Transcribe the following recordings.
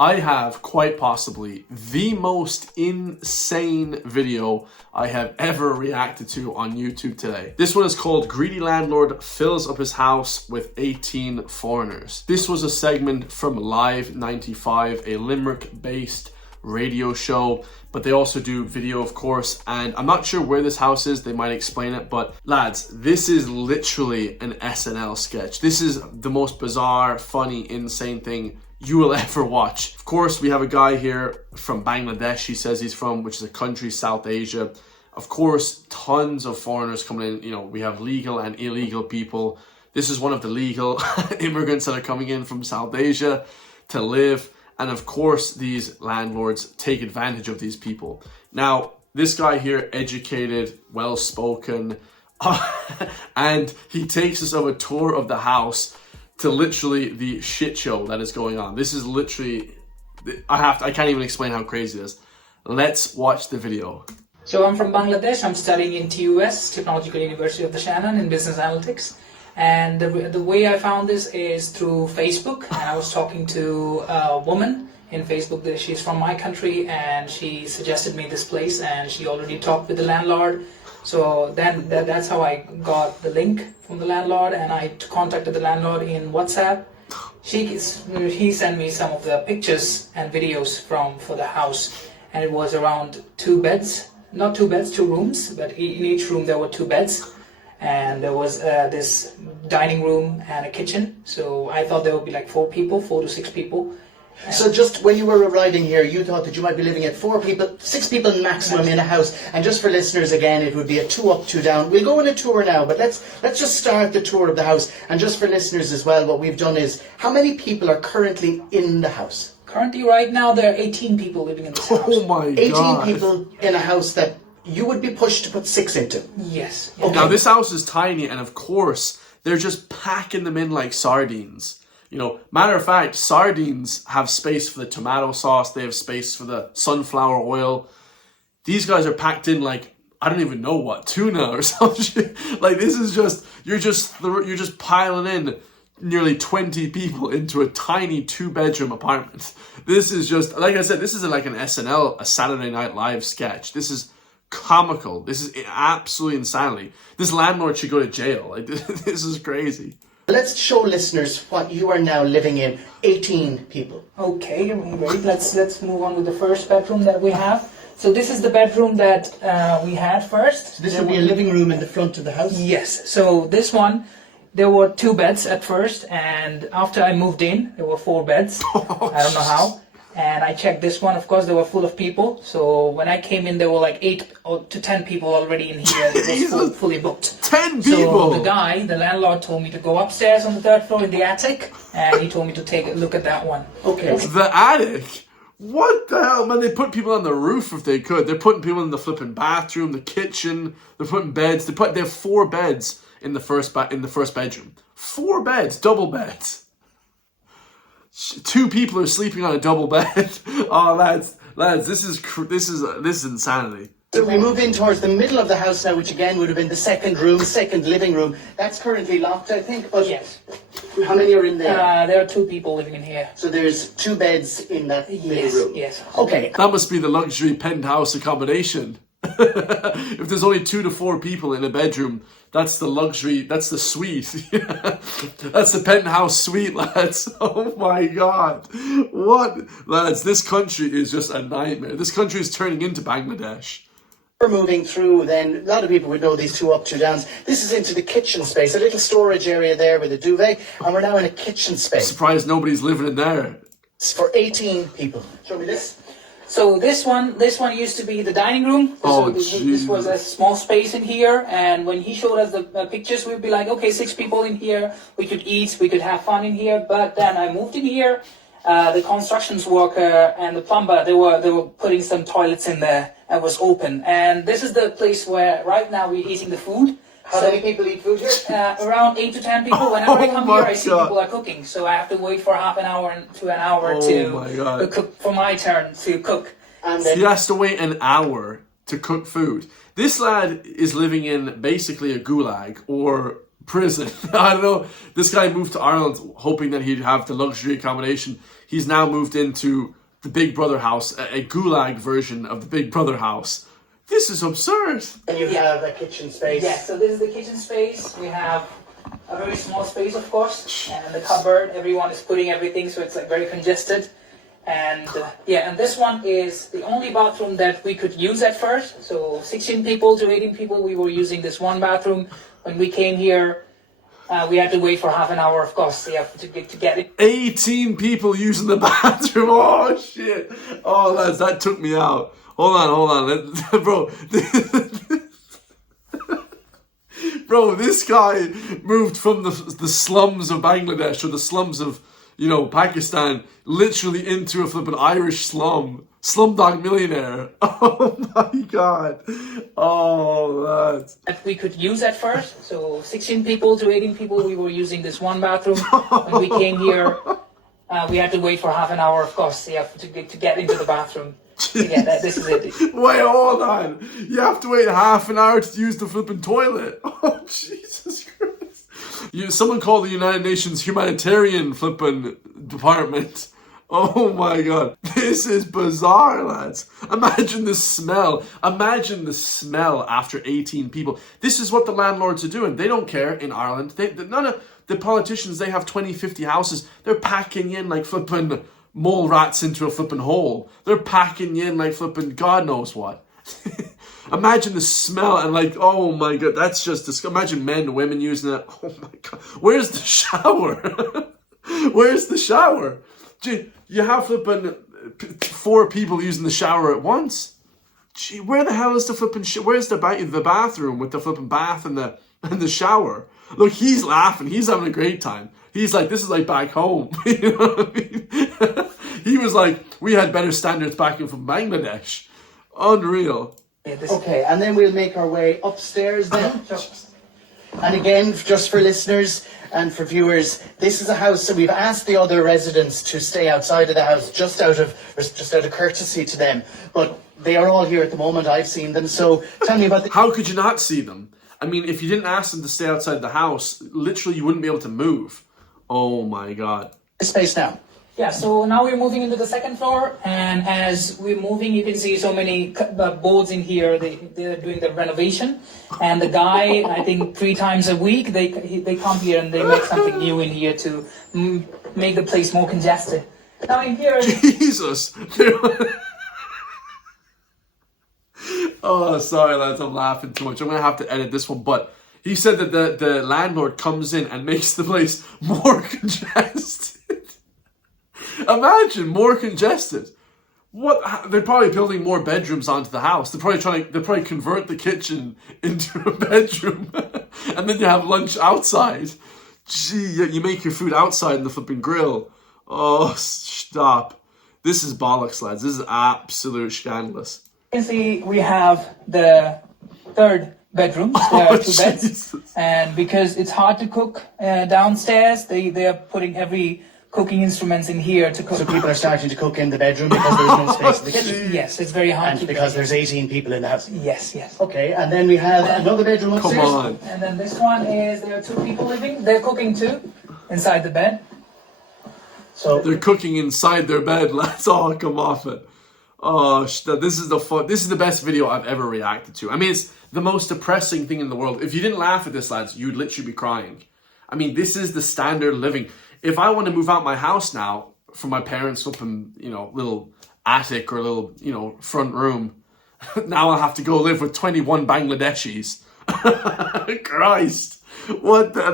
I have quite possibly the most insane video I have ever reacted to on YouTube today. This one is called Greedy Landlord Fills Up His House with 18 Foreigners. This was a segment from Live 95, a Limerick-based radio show, but they also do video, of course, and I'm not sure where this house is. They might explain it, but lads, this is literally an SNL sketch. This is the most bizarre, funny, insane thing you will ever watch. Of course, we have a guy here from Bangladesh, he says he's from, which is a country, South Asia. Of course, tons of foreigners coming in. You know, we have legal and illegal people. This is one of the legal immigrants that are coming in from South Asia to live. And of course, these landlords take advantage of these people. Now, this guy here, educated, well-spoken, and he takes us on a tour of the house to literally the shit show that is going on. This is literally, I can't even explain how crazy it is. Let's watch the video. So I'm from Bangladesh. I'm studying in TUS, Technological University of the Shannon, in business analytics. And the way I found this is through Facebook. And I was talking to a woman in Facebook. She's from my country, and she suggested me this place, and she already talked with the landlord. So then that's how I got the link from the landlord, and I contacted the landlord in WhatsApp. He sent me some of the pictures and videos for the house, and it was around 2 beds, not 2 beds, 2 rooms, but in each room there were 2 beds, and there was this dining room and a kitchen. So I thought there would be like 4 to 6 people. So just when you were arriving here, you thought that you might be living at 4 people, 6 people maximum in a house. And just for listeners, again, it would be a 2 up, 2 down. We'll go on a tour now, but let's just start the tour of the house. And just for listeners as well, what we've done is, how many people are currently in the house? Currently, right now, there are 18 people living in this house. Oh my God. 18 people in a house that you would be pushed to put 6 into. Yes. Okay. Now, this house is tiny, and of course, they're just packing them in like sardines. You know, matter of fact, sardines have space for the tomato sauce. They have space for the sunflower oil. These guys are packed in like, I don't even know what, tuna or something. Like, this is just, you're just piling in nearly 20 people into a tiny 2-bedroom apartment. This is just, like I said, this is like an SNL, a Saturday Night Live sketch. This is comical. This is absolutely insanity. This landlord should go to jail. Like, this is crazy. Let's show listeners what you are now living in. 18 people. Okay, great. Let's move on with the first bedroom that we have. So this is the bedroom that we had first. So this would be a living room in the front of the house? Yes. So this one, there were 2 beds at first, and after I moved in, there were 4 beds. I don't know how. And I checked this one, of course, they were full of people. So when I came in, there were like 8 to 10 people already in here. It was fully booked. 10 people! So the landlord told me to go upstairs on the 3rd floor in the attic, and he told me to take a look at that one. Okay. The attic? What the hell, man? They put people on the roof if they could. They're putting people in the flipping bathroom, the kitchen. They're putting beds. They have 4 beds in the first bedroom. 4 beds, double beds. 2 people are sleeping on a double bed. Oh, lads, this is insanity. So we move in towards the middle of the house now, which again would have been the second living room. That's currently locked, I think. But yes. How many are in there? There are 2 people living in here. So there's 2 beds in that middle room. Yes. Okay. That must be the luxury penthouse accommodation. If there's only 2 to 4 people in a bedroom, that's the luxury, that's the suite. That's the penthouse suite, lads. Oh my God. What? Lads, this country is just a nightmare. This country is turning into Bangladesh. We're moving through then, a lot of people would know these 2 up, 2 downs. This is into the kitchen space, a little storage area there with a duvet, and we're now in a kitchen space. Surprised nobody's living in there. It's for 18 people. Show me this. So this one used to be the dining room. Oh, this was a small space in here, and when he showed us the pictures, we'd be like, okay, 6 people in here, we could eat, we could have fun in here. But then I moved in here, the constructions worker and the plumber, they were putting some toilets in there and was open. And this is the place where right now we're eating the food. How many people eat food here? Around 8 to 10 people. Whenever I come here, I see people are cooking. So I have to wait for half an hour to an hour to cook for my turn to cook. And then he has to wait an hour to cook food. This lad is living in basically a gulag or prison. I don't know. This guy moved to Ireland hoping that he'd have the luxury accommodation. He's now moved into the Big Brother house, a gulag version of the Big Brother house. This is absurd. And you have a kitchen space. Yeah, so this is the kitchen space. We have a very small space, of course, and the cupboard. Everyone is putting everything, so it's like very congested. And yeah, and this one is the only bathroom that we could use at first. So 16 people to 18 people, we were using this one bathroom. When we came here, we had to wait for half an hour, of course, yeah, to get it. 18 people using the bathroom. Oh, shit. Oh, lads, that took me out. Hold on. Bro. Bro, this guy moved from the slums of Bangladesh or the slums of, you know, Pakistan, literally into a flippin' Irish slum. Slumdog Millionaire. Oh my God. Oh, lads. That we could use at first. So 16 people to 18 people, we were using this one bathroom. When we came here, we had to wait for half an hour, of course, yeah, to get into the bathroom. Yeah, this is it. Wait, hold on. You have to wait half an hour to use the flipping toilet. Oh, Jesus Christ. Someone called the United Nations humanitarian flipping department. Oh my God. This is bizarre, lads. Imagine the smell. Imagine the smell after 18 people. This is what the landlords are doing. They don't care in Ireland. None of the politicians, they have 20, 50 houses. They're packing in like flipping mole rats into a flipping hole. They're packing you in like flipping God knows what. Imagine the smell and like, oh my God, that's just disgusting. Imagine men and women using it. Oh my God. Where's the shower? Where's the shower? Gee, you have flipping 4 people using the shower at once. Gee, where the hell is the flipping where's the bathroom with the flipping bath and the shower? Look, he's laughing. He's having a great time. He's like, this is like back home. You know what I mean? He was like, we had better standards back in from Bangladesh. Unreal. Okay, and then we'll make our way upstairs then. And again, just for listeners and for viewers, this is a house that we've asked the other residents to stay outside of the house just out of courtesy to them. But they are all here at the moment. I've seen them. So tell me about How could you not see them? I mean, if you didn't ask them to stay outside the house, literally you wouldn't be able to move. Oh my God. this space now. Yeah, so now we're moving into the second floor, and as we're moving, you can see so many boards in here. They're doing the renovation, and the guy, I think 3 times a week, they come here and they make something new in here to make the place more congested. Now in here, Jesus. Oh, sorry lads, I'm laughing too much. I'm gonna have to edit this one, but he said that the landlord comes in and makes the place more congested. Imagine more congested. What? They're probably building more bedrooms onto the house. They're probably convert the kitchen into a bedroom, and then you have lunch outside. Gee, you make your food outside in the flipping grill. Oh, stop! This is bollocks, lads. This is absolute scandalous. you can see we have the third bedroom. There are 2 beds, Jesus. and because it's hard to cook downstairs, they are putting every cooking instruments in here to cook. So people are starting to cook in the bedroom because there's no space in the kitchen. Yes, it's very hard And to because there's 18 people in the house. Yes, yes. Okay, and then we have another bedroom upstairs. Come on. And then this one is, there are 2 people living. They're cooking too, inside the bed. So They're cooking inside their bed, lads. Oh, come off it. Oh, this is the best video I've ever reacted to. I mean, it's the most depressing thing in the world. If you didn't laugh at this, lads, you'd literally be crying. I mean, this is the standard living. If I want to move out my house now from my parents' open, little attic or little, front room, now I'll have to go live with 21 Bangladeshis. Christ.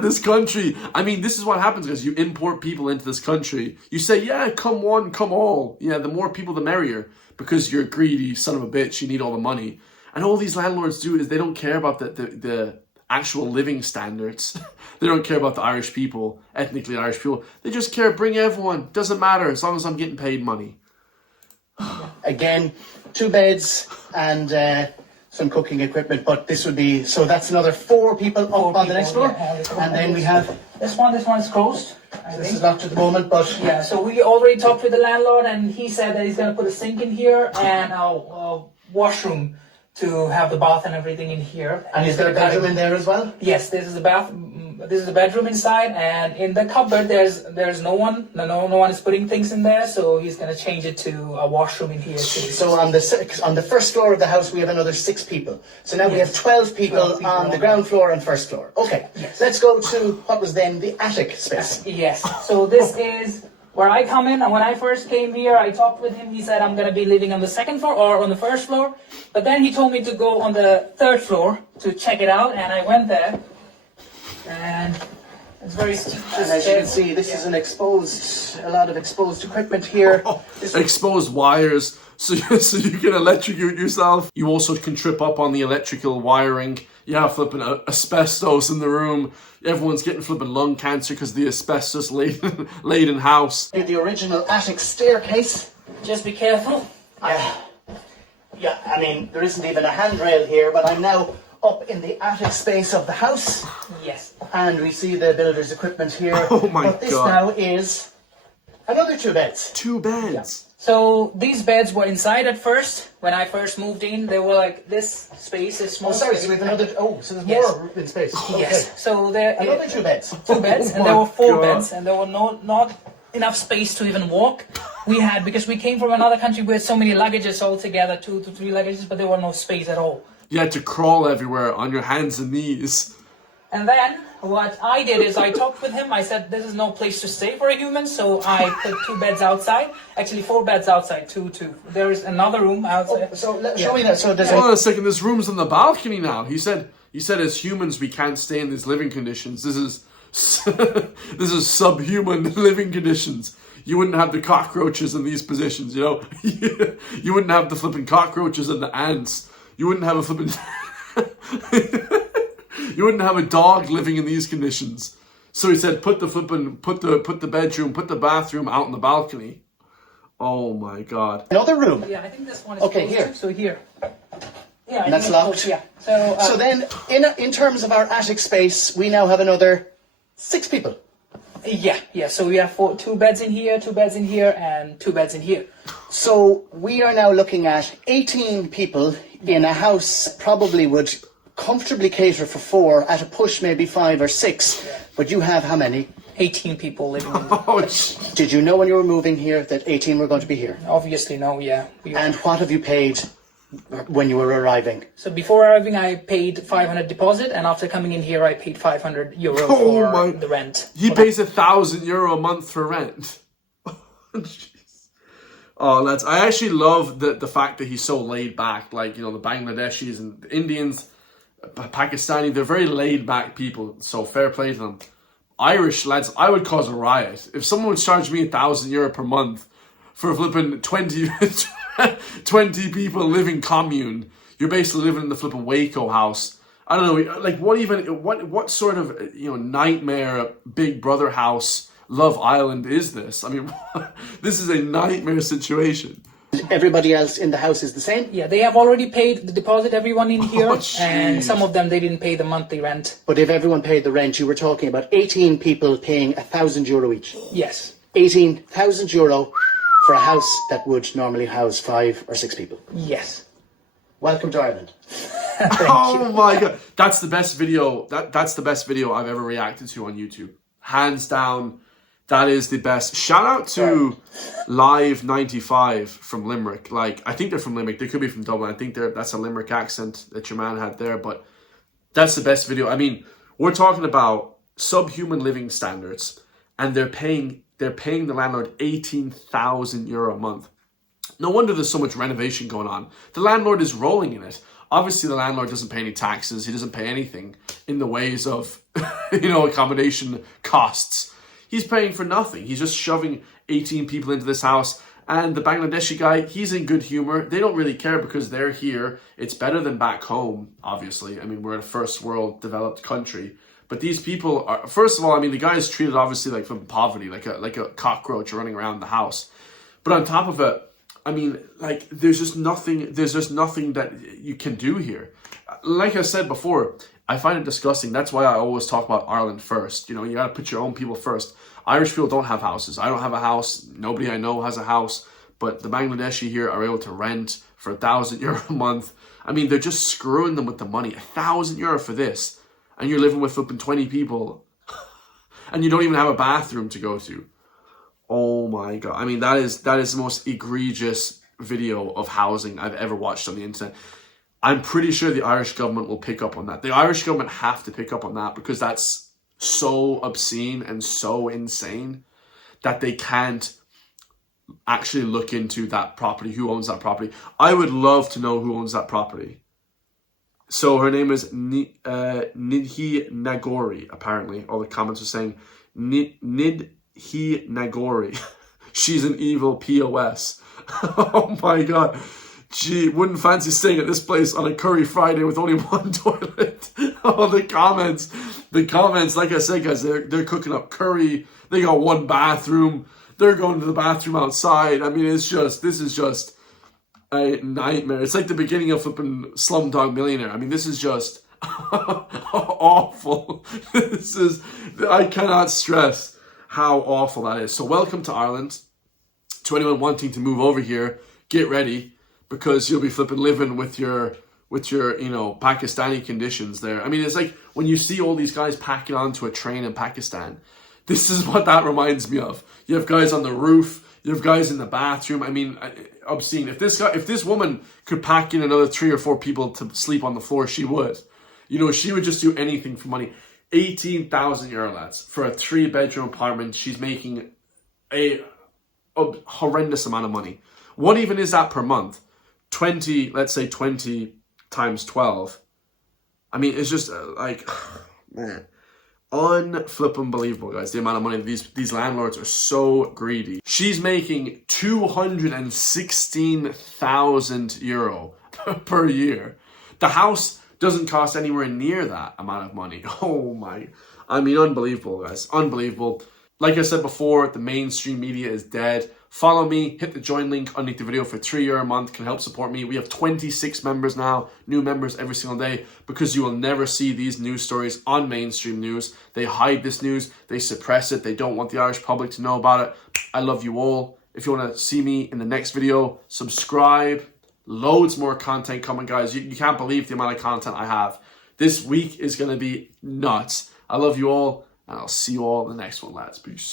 This country. I mean, this is what happens because you import people into this country. You say, yeah, come one, come all. Yeah, the more people, the merrier. Because you're a greedy son of a bitch. You need all the money. And all these landlords do is they don't care about the actual living standards. They don't care about the Irish people, ethnically Irish people. They just care, bring everyone. Doesn't matter as long as I'm getting paid money. again, 2 beds and some cooking equipment, but this would be, so that's another 4 people up on the next floor. And then we have, This one is closed. this is locked at the moment, but Yeah, so we already talked with the landlord, and he said that he's going to put a sink in here and a washroom to have the bath and everything in here. and is there a bedroom in there as well? Yes, this is the bath, this is the bedroom inside, and in the cupboard there's no one. No one is putting things in there, so he's gonna change it to a washroom in here too. So on the first floor of the house, we have another 6 people. So now we have 12 people, 12 people on the on ground floor and first floor. Okay, Yes. let's go to what was then the attic space. Yes. So this is where I come in. And when I first came here, I talked with him. He said I'm gonna be living on the second floor or on the first floor. But then he told me to go on the third floor to check it out, and I went there. And it's very steep. And as you can see, this is a lot of exposed equipment here. Exposed wires, so you can electrocute yourself. You also can trip up on the electrical wiring. You have flipping asbestos in the room. Everyone's getting flipping lung cancer because of the asbestos laden house. The original attic staircase. Just be careful. Yeah, I mean, there isn't even a handrail here, but I'm now up in the attic space of the house. Yes. And we see the builder's equipment here. Oh my But this God. now is another 2 beds. 2 beds. So these beds were inside at first. When I first moved in, they were like this space is small. Oh, sorry, so we have another, so there's Yes. more in space. Yes. So there Another 2 beds. 2 beds, Oh and there were 4 my beds, God. and there were not enough space to even walk. We had, because we came from another country with so many luggages all together, 2 to 3 luggages, but there were no space at all. You had to crawl everywhere on your hands and knees. And then what I did is I talked with him. I said, this is no place to stay for a human, so I put 2 beds outside. Actually, 4 beds outside, 2. There is another room outside. So show me that. So there's Hold on a second, this room's on the balcony now. He said as humans we can't stay in these living conditions. This is this is subhuman living conditions. You wouldn't have the cockroaches in these positions, you know? You wouldn't have the flipping cockroaches and the ants. You wouldn't have a flipping you wouldn't have a dog living in these conditions. So he said put the bedroom, put the bathroom out on the balcony. Oh my God. another room. Yeah, I think this one is Okay, closed here. too, so here. Yeah, I And that's think it's locked? closed, yeah. So, So then, in terms of our attic space, we now have another 6 people. yeah. So we have 2 beds in here, 2 beds in here, and 2 beds in here. So we are now looking at 18 people in a house probably would comfortably cater for 4, at a push maybe 5 or 6. But you have how many? 18 people living in here. Oh, Did you know when you were moving here that 18 were going to be here? Obviously, no, yeah. And what have you paid when you were arriving? So before arriving, I paid 500 deposit, and after coming in here, I paid 500 euro Oh for my- the rent. he pays €1,000 a month for rent. Jeez. Oh, lads, I actually love the fact that he's so laid back. Like, you know, the Bangladeshis and the Indians, Pakistani, they're very laid back people. So fair play to them. Irish lads, I would cause a riot if someone would charge me €1,000 per month for flipping 20 people living commune. You're basically living in the flipping Waco house. I don't know, like what sort of, you know, nightmare Big Brother house, Love Island is this? I mean, this is a nightmare situation. Everybody else in the house is the same? Yeah, they have already paid the deposit, everyone in here, Oh, jeez. and some of them, they didn't pay the monthly rent. But if everyone paid the rent, you were talking about 18 people paying €1,000 each. Yes. €18,000 for a house that would normally house 5 or 6 people. Yes. Welcome to Ireland. Oh my God, that's the best video. That's the best video I've ever reacted to on YouTube, hands down. That is the best. Shout out to Live 95 from Limerick. Like, I think they're from Limerick. They could be from Dublin. I think that's a Limerick accent that your man had there. But that's the best video. I mean, we're talking about subhuman living standards, and they're paying the landlord €18,000 a month. No wonder there's so much renovation going on. The landlord is rolling in it. Obviously, the landlord doesn't pay any taxes. He doesn't pay anything in the ways of, you know, accommodation costs. He's paying for nothing. He's just shoving 18 people into this house. And the Bangladeshi guy, he's in good humor. They don't really care because they're here. It's better than back home, obviously. I mean, we're in a first world developed country. But these people are, first of all, I mean, the guy is treated obviously like from poverty, like a cockroach running around the house. But on top of it, I mean, like, there's just nothing that you can do here. Like I said before, I find it disgusting. That's why I always talk about Ireland first. You know, you got to put your own people first. Irish people don't have houses. I don't have a house. Nobody I know has a house. But the Bangladeshi here are able to rent for €1,000 a month. I mean, they're just screwing them with the money. €1,000 for this. And you're living with flipping 20 people. and you don't even have a bathroom to go to. Oh my God. I mean, that is the most egregious video of housing I've ever watched on the internet. I'm pretty sure the Irish government will pick up on that. The Irish government have to pick up on that because that's so obscene and so insane that they can't actually look into that property, who owns that property. I would love to know who owns that property. So her name is Nidhi Nagori, apparently. All the comments are saying Nidhi Nagori. She's an evil POS. Oh my God. Gee, wouldn't fancy staying at this place on a curry Friday with only one toilet. Oh, the comments, like I said, guys, they're cooking up curry. They got one bathroom. They're going to the bathroom outside. I mean, this is just a nightmare. It's like the beginning of flipping Slumdog Millionaire. I mean, this is just awful. I cannot stress how awful that is. So welcome to Ireland. To anyone wanting to move over here, get ready, because you'll be flipping living with your Pakistani conditions there. I mean, it's like when you see all these guys packing onto a train in Pakistan. This is what that reminds me of. You have guys on the roof, you have guys in the bathroom. I mean, obscene. If this woman could pack in another 3 or 4 people to sleep on the floor, she would. She would just do anything for money. 18,000 euro, lads, for a 3-bedroom apartment. She's making a horrendous amount of money. What even is that per month? 20, let's say 20 times 12. I mean, it's just man, unflippable, guys. The amount of money these landlords are so greedy. She's making 216,000 euro per year. The house doesn't cost anywhere near that amount of money. Oh my, I mean, unbelievable, guys, unbelievable. Like I said before, the mainstream media is dead. Follow me, hit the join link underneath the video for €3 a month, can help support me. We have 26 members now, new members every single day, because you will never see these news stories on mainstream news. They hide this news, they suppress it, they don't want the Irish public to know about it. I love you all. If you want to see me in the next video, subscribe. Loads more content coming, guys. You can't believe the amount of content I have. This week is going to be nuts. I love you all, and I'll see you all in the next one, lads. Peace.